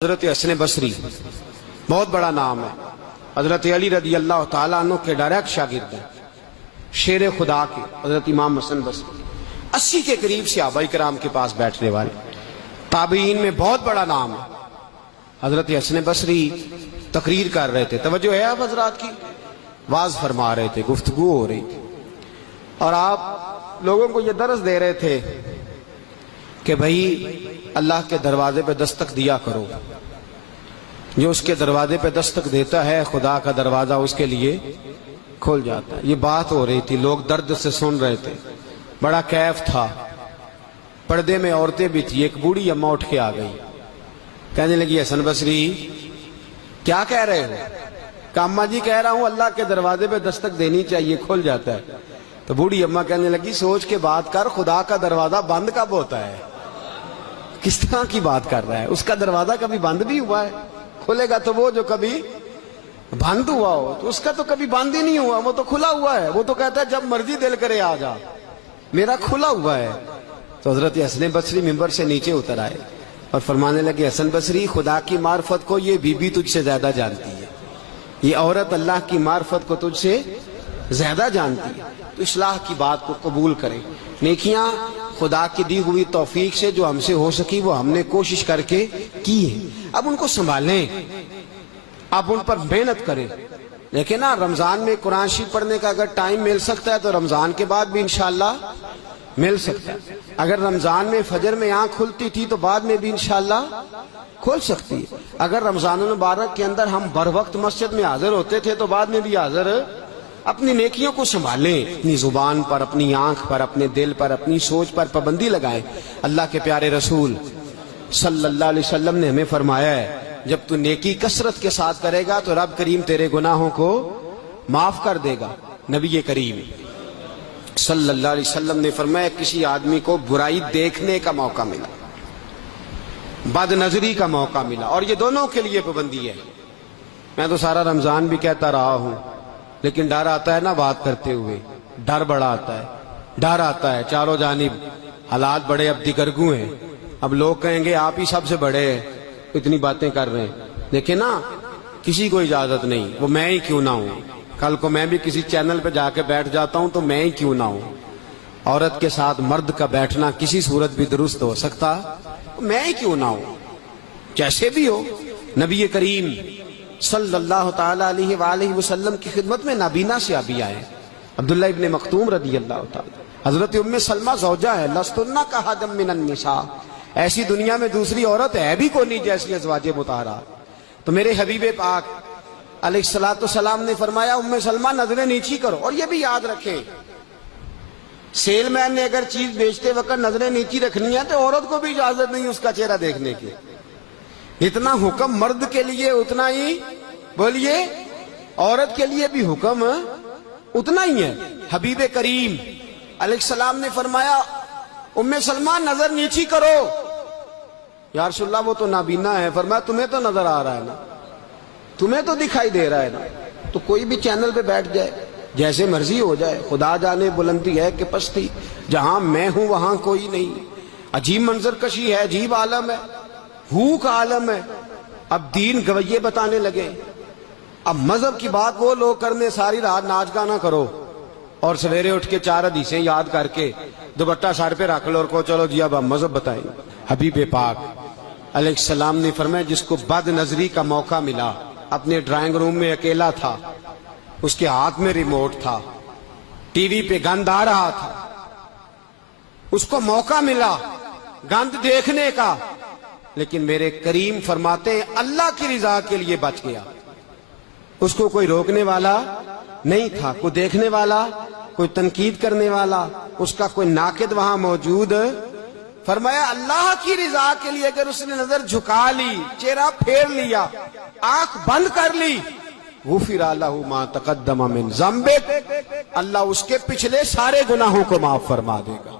حضرت حسن بصری بہت بڑا نام ہے. حضرت علی رضی اللہ تعالیٰ عنہ کے ڈائریکٹ شاگرد ہیں, شیر خدا کے حضرت امام حسن بصری 80 کے قریب صحابہ کرام کے پاس بیٹھنے والے, تابعین میں بہت بڑا نام ہے. حضرت حسن بصری تقریر کر رہے تھے, توجہ ہے آپ حضرات کی, واز فرما رہے تھے, گفتگو ہو رہی تھی, اور آپ لوگوں کو یہ درس دے رہے تھے کہ بھائی اللہ کے دروازے پہ دستک دیا کرو, جو اس کے دروازے پہ دستک دیتا ہے خدا کا دروازہ اس کے لیے کھول جاتا ہے. یہ بات ہو رہی تھی, لوگ درد سے سن رہے تھے, بڑا کیف تھا. پردے میں عورتیں بھی تھی, ایک بوڑھی اماں اٹھ کے آ گئی, کہنے لگی حسن بصری کیا کہہ رہے ہو؟ کہ اماں جی کہہ رہا ہوں اللہ کے دروازے پہ دستک دینی چاہیے, کھل جاتا ہے. تو بوڑھی اماں کہنے لگی سوچ کے بات کر, خدا کا دروازہ بند کب ہوتا ہے؟ کس طرح کی بات کر رہا ہے؟ اس کا دروازہ کبھی بند بھی ہوا ہے؟ کھلے گا تو وہ جو کبھی بند ہوا ہو, تو اس کا تو کبھی بند ہی نہیں ہوا, وہ تو کھلا ہوا ہے. وہ تو کہتا ہے جب مرضی دل کرے آ جا, میرا کھلا ہوا ہے. تو حضرت حسن بصری ممبر سے نیچے اتر آئے اور فرمانے لگے حسن بصری خدا کی معرفت کو یہ بی بی تجھ سے زیادہ جانتی ہے, یہ عورت اللہ کی معرفت کو تجھ سے زیادہ جانتی ہے, تو اصلاح کی بات کو قبول کریں. نیکیاں خدا کی دی ہوئی توفیق سے جو ہم سے ہو سکی وہ ہم نے کوشش کر کے کی ہے, اب ان کو سنبھالیں, اب ان پر محنت کریں. لیکن نا رمضان میں قرآن شریف پڑھنے کا اگر ٹائم مل سکتا ہے تو رمضان کے بعد بھی انشاءاللہ مل سکتا ہے. اگر رمضان میں فجر میں آنکھ کھلتی تھی تو بعد میں بھی انشاءاللہ کھل سکتی ہے. اگر رمضان المبارک کے اندر ہم بر وقت مسجد میں حاضر ہوتے تھے تو بعد میں بھی حاضر. اپنی نیکیوں کو سنبھالیں, اپنی زبان پر, اپنی آنکھ پر, اپنے دل پر, اپنی سوچ پر پابندی لگائیں. اللہ کے پیارے رسول صلی اللہ علیہ وسلم نے ہمیں فرمایا ہے جب تو نیکی کثرت کے ساتھ کرے گا تو رب کریم تیرے گناہوں کو معاف کر دے گا. نبی کریم صلی اللہ علیہ وسلم نے فرمایا کسی آدمی کو برائی دیکھنے کا موقع ملا, بد نظری کا موقع ملا, اور یہ دونوں کے لیے پابندی ہے. میں تو سارا رمضان بھی کہتا رہا ہوں, لیکن ڈر آتا ہے نا بات کرتے ہوئے, ڈر بڑا آتا ہے, ڈر آتا ہے چاروں جانب. حالات بڑے اب دگرگوں ہیں, اب لوگ کہیں گے آپ ہی سب سے بڑے ہیں, اتنی باتیں کر رہے ہیں. لیکن نا کسی کو اجازت نہیں, وہ میں ہی کیوں نہ ہوں. کل کو میں بھی کسی چینل پہ جا کے بیٹھ جاتا ہوں تو میں ہی کیوں نہ ہوں. عورت کے ساتھ مرد کا بیٹھنا کسی صورت بھی درست ہو سکتا, میں ہی کیوں نہ ہوں. جیسے بھی ہو, نبی کریم صلی اللہ تعالیٰ علیہ وآلہ وسلم کی خدمت میں نابینا سے ابھی آئے, عبداللہ ابن مختوم رضی اللہ تعالیٰ. حضرت ام سلمہ زوجہ ہے, لستن کحدم من النساء, ایسی دنیا میں دوسری عورت ہے بھی کو نہیں جیسی ازواج مطہرات. تو میرے حبیب پاک علیہ الصلوۃ والسلام نے فرمایا ام سلمہ نظریں نیچی کرو. اور یہ بھی یاد رکھیں, سیل مین نے اگر چیز بیچتے وقت نظریں نیچی رکھنی ہے تو عورت کو بھی اجازت نہیں اس کا چہرہ دیکھنے کی. اتنا حکم مرد کے لیے اتنا ہی بولیے, عورت کے لیے بھی حکم اتنا ہی ہے. حبیب کریم علیہ السلام نے فرمایا ام سلمہ نظر نیچی کرو. یا رسول اللہ وہ تو نابینا ہے. فرمایا تمہیں تو نظر آ رہا ہے نا, تمہیں تو دکھائی دے رہا ہے نا. تو کوئی بھی چینل پہ بیٹھ جائے, جیسے مرضی ہو جائے, خدا جانے بلندی ہے کہ پستی, جہاں میں ہوں وہاں کوئی نہیں. عجیب منظر کشی ہے, عجیب عالم ہے, ہو کا عالم ہے. اب دین گویے بتانے لگے. اب مذہب کی بات وہ لوگ کرنے ساری رات ناچ گانا کرو اور سویرے اٹھ کے 4 حدیثیں یاد کر کے دوپٹہ سر پہ رکھ لو اور کو چلو جی اب ہم مذہب بتائیں. حبیب پاک علیہ السلام نے فرمایا جس کو بد نظری کا موقع ملا, اپنے ڈرائنگ روم میں اکیلا تھا, اس کے ہاتھ میں ریموٹ تھا, ٹی وی پہ گند آ رہا تھا, اس کو موقع ملا گند دیکھنے کا, لیکن میرے کریم فرماتے ہیں اللہ کی رضا کے لیے بچ گیا. اس کو کوئی روکنے والا نہیں تھا, کوئی دیکھنے والا, کوئی تنقید کرنے والا, اس کا کوئی ناقد وہاں موجود. فرمایا اللہ کی رضا کے لیے اگر اس نے نظر جھکا لی, چہرہ پھیر لیا, آنکھ بند کر لی, غفر لہ ما تقدم من ذنبہ, اللہ اس کے پچھلے سارے گناہوں کو معاف فرما دے گا.